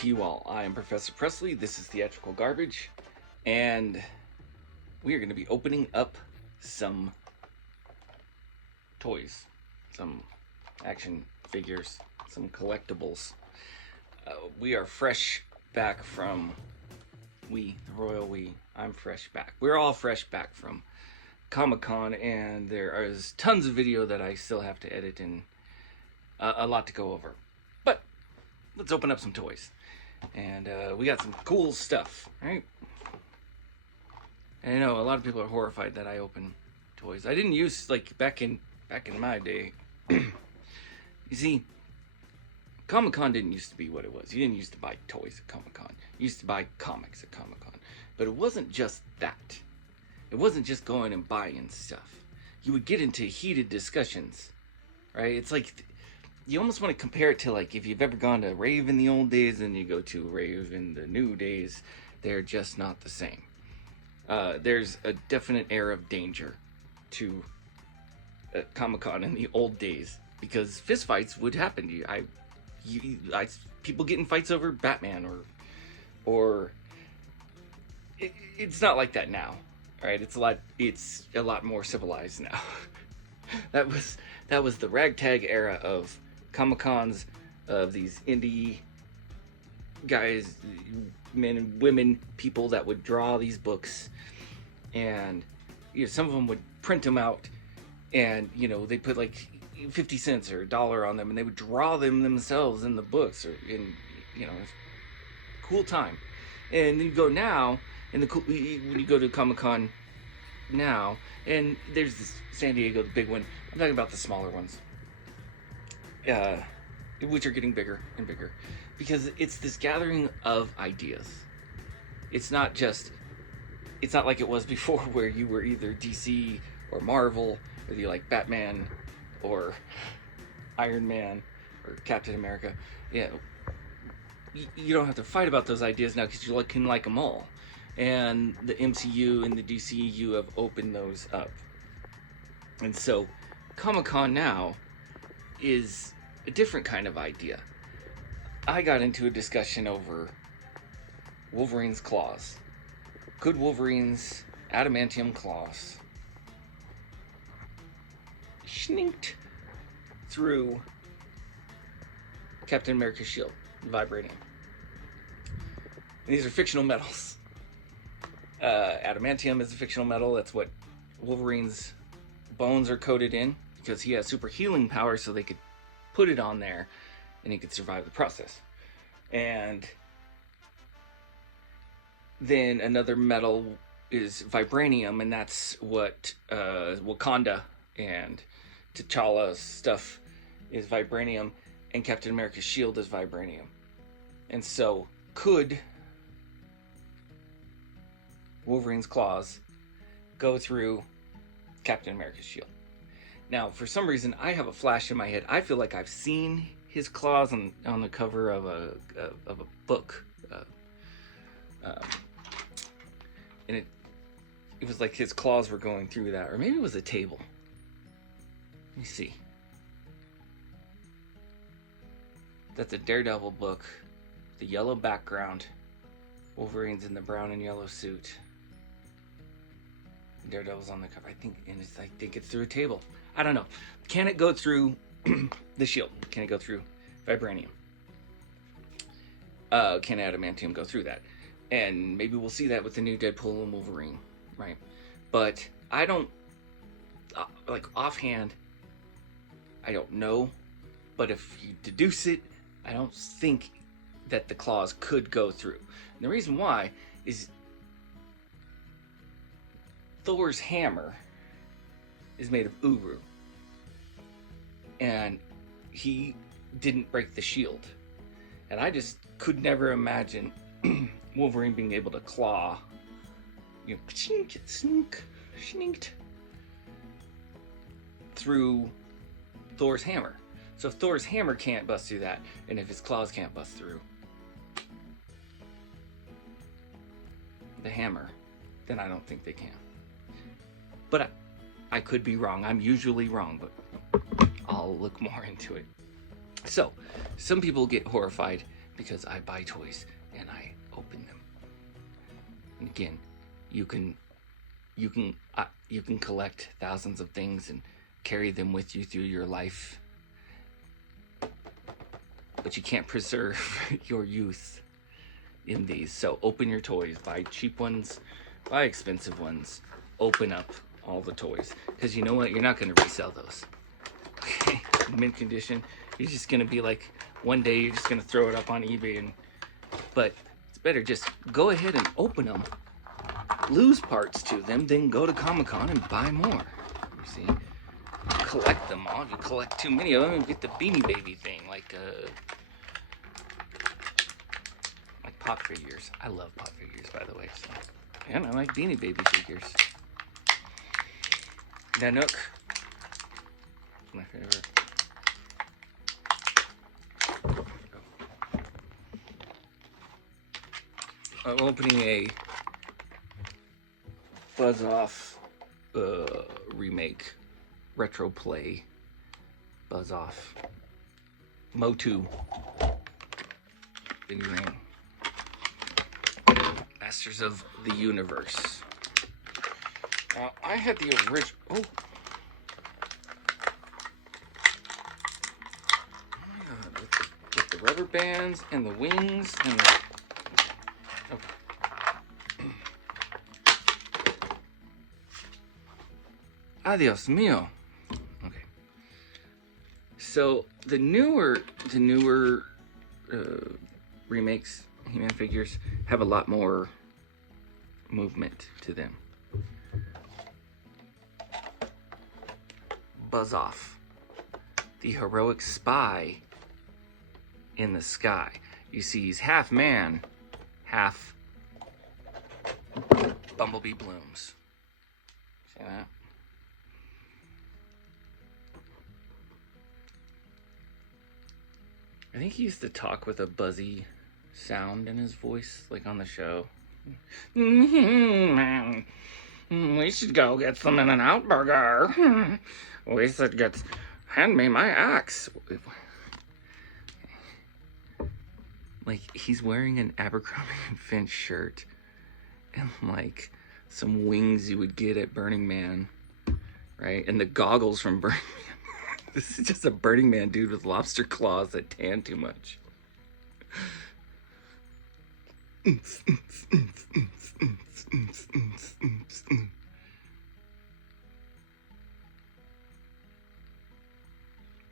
to you all. I am Professor Presley. This is Theatrical Garbage, and we are going to be opening up some toys, some action figures, some collectibles. We are fresh back from the royal we. I'm fresh back. We're all fresh back from Comic-Con, and there is tons of video that I still have to edit and a lot to go over. But let's open up some toys. And we got some cool stuff, right? And I know a lot of people are horrified that I open toys. I didn't use, like, back in my day. You see, Comic-Con didn't used to be what it was. You didn't used to buy toys at Comic-Con. You used to buy comics at Comic-Con. But it wasn't just that. It wasn't just going and buying stuff. You would get into heated discussions, right? It's like, you almost want to compare it to, like, if you've ever gone to a rave in the old days and you go to a rave in the new days. They're just not the same. There's a definite air of danger to Comic-Con in the old days, because fistfights would happen to you. People get in fights over Batman or it's not like that now, right? It's a lot more civilized now. that was the ragtag era of Comic-Cons, of these indie guys, men and women, people that would draw these books, and some of them would print them out, and they put like 50 cents or $1 on them, and they would draw them themselves in the books, or cool time. And then you go now, and when you go to Comic-Con now, and there's this San Diego, the big one. I'm talking about the smaller ones, which are getting bigger and bigger, because it's this gathering of ideas. It's not like it was before, where you were either DC or Marvel, or you like Batman or Iron Man or Captain America. You don't have to fight about those ideas now, because you can like them all. And the MCU and the DCU have opened those up. And so Comic-Con now is a different kind of idea. I got into a discussion over Wolverine's claws. Could Wolverine's adamantium claws sneaked through Captain America's shield, vibranium? And these are fictional metals. Adamantium is a fictional metal. That's what Wolverine's bones are coated in, because he has super healing power, so they could put it on there and he could survive the process. And then another metal is vibranium, and that's what Wakanda and T'Challa's stuff is vibranium, and Captain America's shield is vibranium. And so, could Wolverine's claws go through Captain America's shield? Now, for some reason, I have a flash in my head. I feel like I've seen his claws on the cover of a book, and it was like his claws were going through that, or maybe it was a table. Let me see. That's a Daredevil book, the yellow background. Wolverine's in the brown and yellow suit. Daredevil's on the cover, I think it's through a table. I don't know. Can it go through the shield? Can it go through vibranium? Can adamantium go through that? And maybe we'll see that with the new Deadpool and Wolverine, right? But I don't, offhand, I don't know. But if you deduce it, I don't think that the claws could go through. And the reason why is Thor's hammer is made of Uru, and he didn't break the shield. And I just could never imagine Wolverine being able to claw, sneaked through Thor's hammer. So if Thor's hammer can't bust through that, and if his claws can't bust through the hammer, then I don't think they can. But I could be wrong. I'm usually wrong, but I'll look more into it. So, some people get horrified because I buy toys and I open them. And again, you can collect thousands of things and carry them with you through your life, but you can't preserve your youth in these. So open your toys, buy cheap ones, buy expensive ones, open up all the toys, because you know what, you're not going to resell those. Okay, mint condition, you're just going to be like, one day you're just going to throw it up on eBay, but it's better just go ahead and open them, lose parts to them, then go to Comic-Con and buy more. You see, collect them all. If you collect too many of them, you get the Beanie Baby thing, like Pop figures. I love Pop figures, by the way. So, and I like Beanie Baby figures. Nanook, my favorite. I'm opening a Buzz Off remake, retro play, Buzz Off, Motu, figurine, Masters of the Universe. Now, I had the original. Oh my God! With the rubber bands and the wings and the. Okay. Adios mio. Okay. So the newer remakes, He-Man figures, have a lot more movement to them. Buzz Off, the heroic spy in the sky. You see, he's half man, half Bumblebee Blooms. See that? I think he used to talk with a buzzy sound in his voice, like on the show. We should go get some In-N-Out burger. We should get... Hand me my axe. Like, he's wearing an Abercrombie & Finch shirt and, like, some wings you would get at Burning Man, right? And the goggles from Burning Man. This is just a Burning Man dude with lobster claws that tan too much.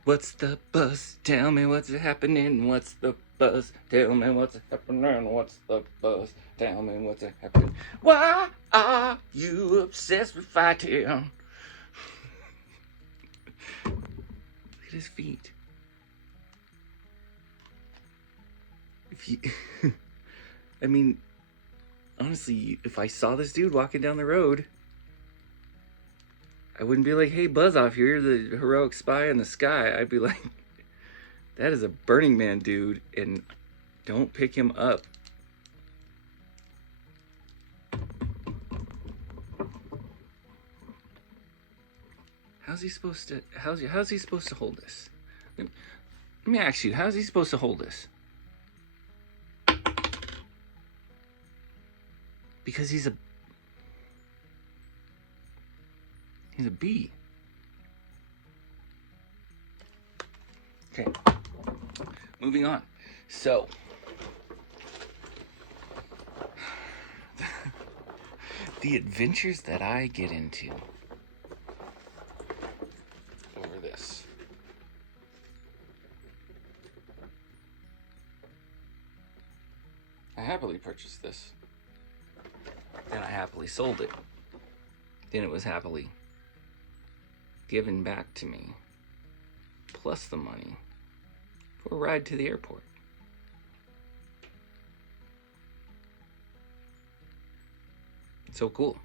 What's the buzz? Tell me what's happening. What's the buzz? Tell me what's happening. What's the buzz? Tell me what's happening. Why are you obsessed with fighting? Look at his feet. If you, I mean, honestly, if I saw this dude walking down the road, I wouldn't be like, hey, Buzz Off, you're the heroic spy in the sky. I'd be like, that is a Burning Man dude, and don't pick him up. How's he supposed to hold this? Let me ask you, how's he supposed to hold this? Because he's a bee. Okay, moving on. So, the adventures that I get into over this. I happily purchased this. Then I happily sold it. Then it was happily given back to me, plus the money for a ride to the airport. So cool.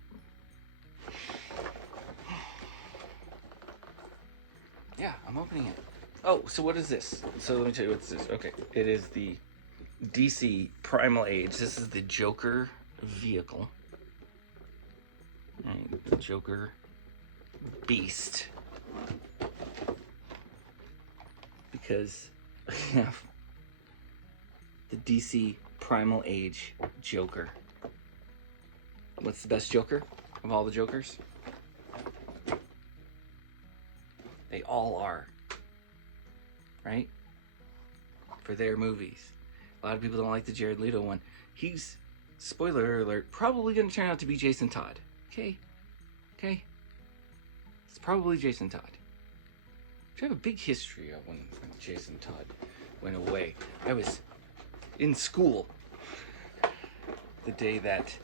Yeah, I'm opening it. Oh, so what is this? So let me tell you what's this. Okay, it is the DC Primal Age. This is the Joker vehicle. Right, the Joker beast. Because we have the DC Primal Age Joker. What's the best Joker of all the Jokers? They all are, right? For their movies. A lot of people don't like the Jared Leto one. He's, spoiler alert, probably going to turn out to be Jason Todd. Okay? It's probably Jason Todd. I have a big history of when Jason Todd went away. I was in school the day that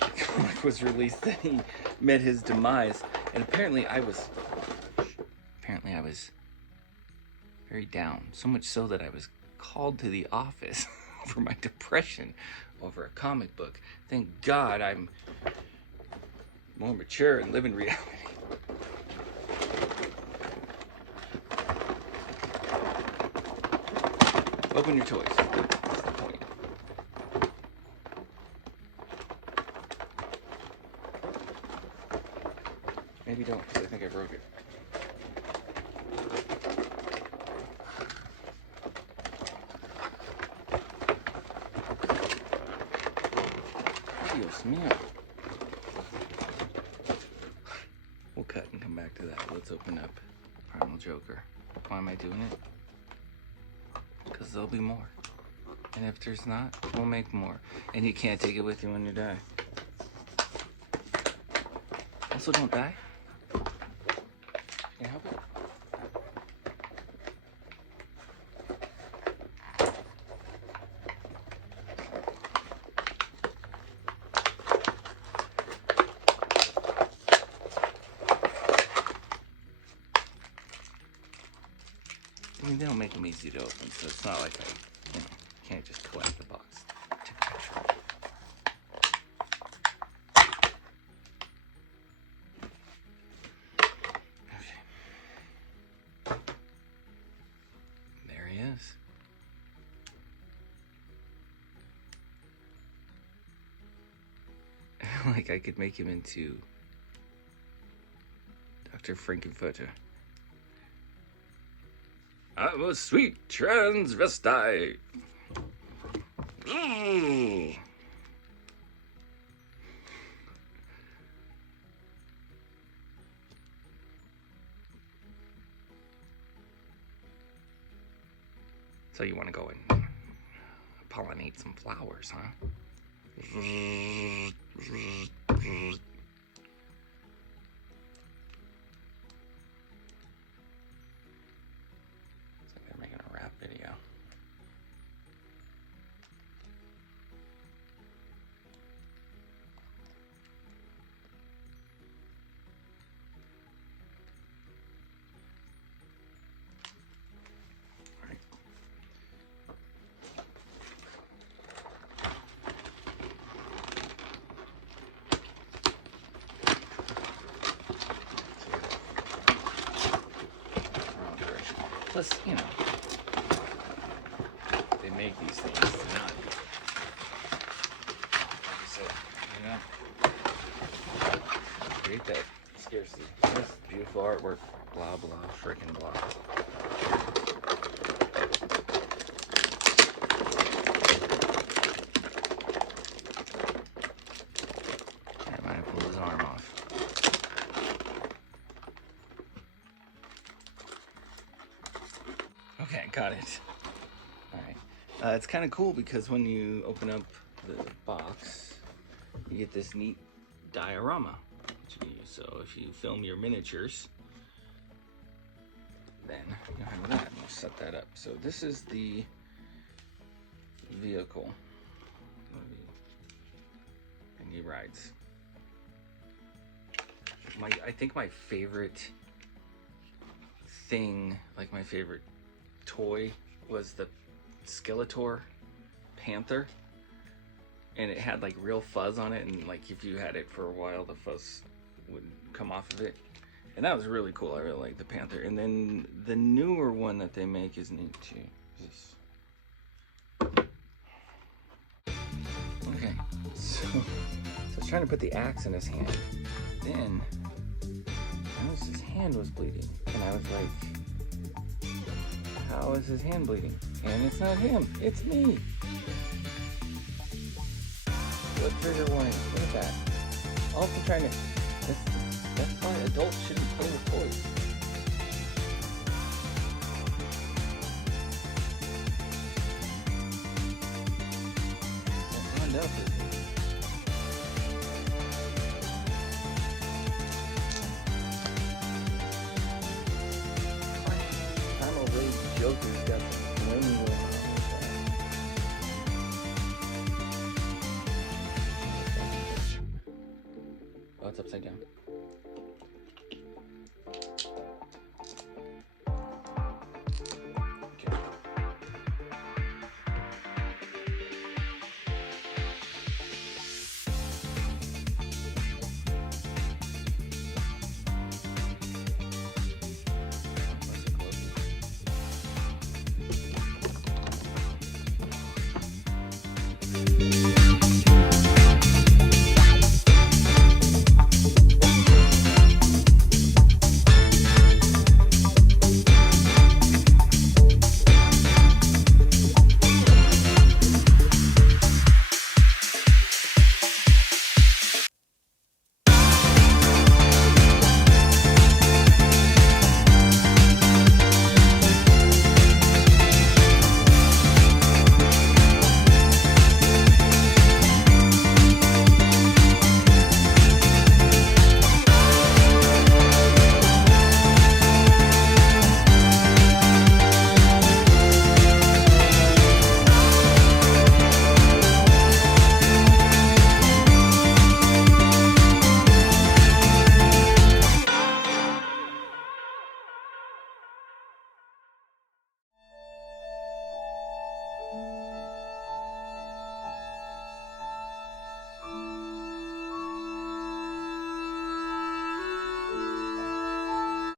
the comic was released, that he met his demise, and apparently I was very down, so much so that I was called to the office for my depression over a comic book. Thank God I'm more mature and live in reality. Open your toys. That's the point. Maybe don't, because I think I broke it. Dios mío. We'll cut and come back to that. Let's open up Primal Joker. Why am I doing it? Because there'll be more. And if there's not, we'll make more. And you can't take it with you when you die. Also, don't die. Can you help it? I mean, they don't make them easy to open, so it's not like I, can't just collect the box. Okay. There he is. Like I could make him into Dr. Frankenfurter. I'm a sweet transvestite. So you want to go and pollinate some flowers, huh? So they're making a rap video. Plus, they make these things to not, like I said, create that scarcity. This beautiful artwork, blah, blah, frickin' blah. I might have pulled his arm off. Okay, got it. Alright. It's kind of cool because when you open up the box, you get this neat diorama that you can use. So if you film your miniatures, then you'll have that. We'll set that up. So this is the vehicle. And he rides. I think my favorite thing, like my favorite toy, was the Skeletor Panther, and it had like real fuzz on it, and like if you had it for a while the fuzz would come off of it, and that was really cool. I really like the Panther. And then the newer one that they make is neat too. Okay, so I was trying to put the axe in his hand, then I noticed his hand was bleeding, and I was like, how is his hand bleeding? And it's not him, it's me. What trigger warning? Look at that. Also trying to... That's why adults shouldn't play with toys. That's not enough, is it? Primal Age Joker's got some flaming going on with that. Oh, it's upside down.